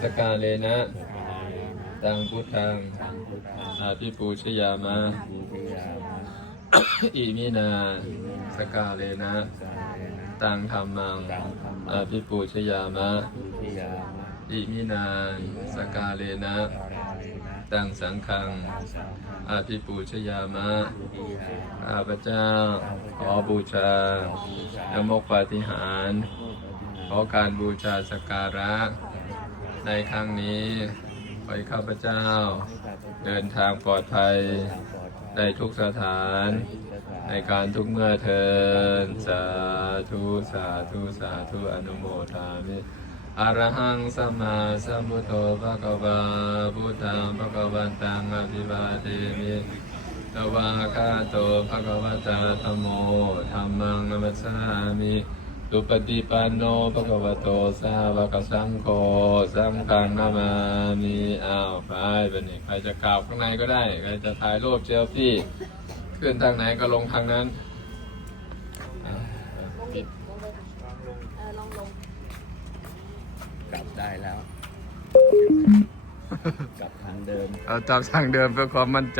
สกาเลนะตังพุทธังอาภิปูชยามะอิมินา สกาเลนะตังธรรมังอาภิปูชยามะอิมินาสกาเลนะตังสังฆัง อาภิปูชยามะข้าพเจ้าขอบูชานมกปาฏิหาร ขอการบูชาสกการะ ในครั้งนี้ขอให้ข้าพเจ้า เดินทางปลอดภัยในทุกสถาน ในการทุกเมื่อเทินสาธุสาธุสาธุอนุโมทามิอรหังสัมมาสัมพุทโธภะคะวาพุทธังภะคะวันตังอภิวาเทมิตวาคาโตภะคะวะตาธมโมธัมมังนัมสสามิ สุปฏิปันโนภะคะวะโตสาวกสังโฆสังฆังนามามิอ้าวไปไปนี่ใครจะกล่าวข้างในก็ได้ ใครจะถ่ายรูปเซลฟี่ ขึ้นทางไหนก็ลงทางนั้นติดลงเลยค่ะเออลองลงกลับได้แล้ว กลับทางเดิม เอาตามทางเดิมเพื่อความมั่นใจ